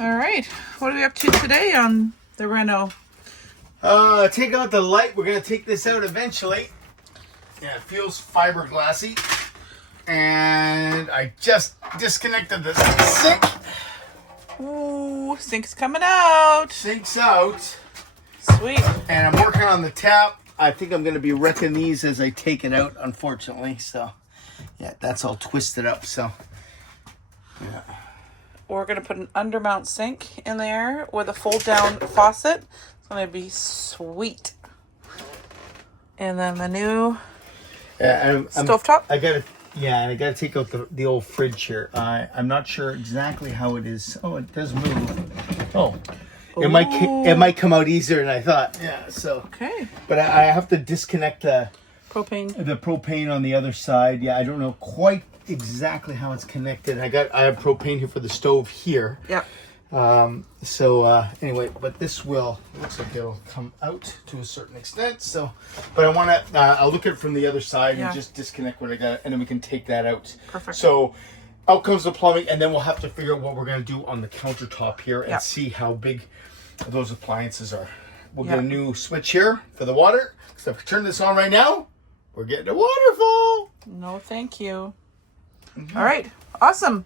All right, what are we up to today on the reno? Take out the light. We're gonna take this out eventually. Yeah, it feels fiberglassy. And I just disconnected the sink. Ooh, sink's coming out. Sink's out. Sweet. And I'm working on the tap. I think I'm gonna be wrecking these as I take it out, unfortunately. So, yeah, that's all twisted up. So, yeah. We're going to put an undermount sink in there with a fold-down faucet. It's going to be sweet. And then the new stovetop. I gotta take out the old fridge here. I'm not sure exactly how it is. Oh, it does move. Oh, it might come out easier than I thought. Yeah. So. Okay. But I have to disconnect the propane on the other side. Yeah, I don't know quite exactly how it's connected. I have propane here for the stove here. Yeah. Anyway, but this looks like it'll come out to a certain extent. So, but I want to, I'll look at it from the other side and just disconnect what I got, and then we can take that out. Perfect. So out comes the plumbing, and then we'll have to figure out what we're going to do on the countertop here and see how big those appliances are. We'll get a new switch here for the water. So if we turn this on right now, we're getting a waterfall. No, thank you. All right. Awesome.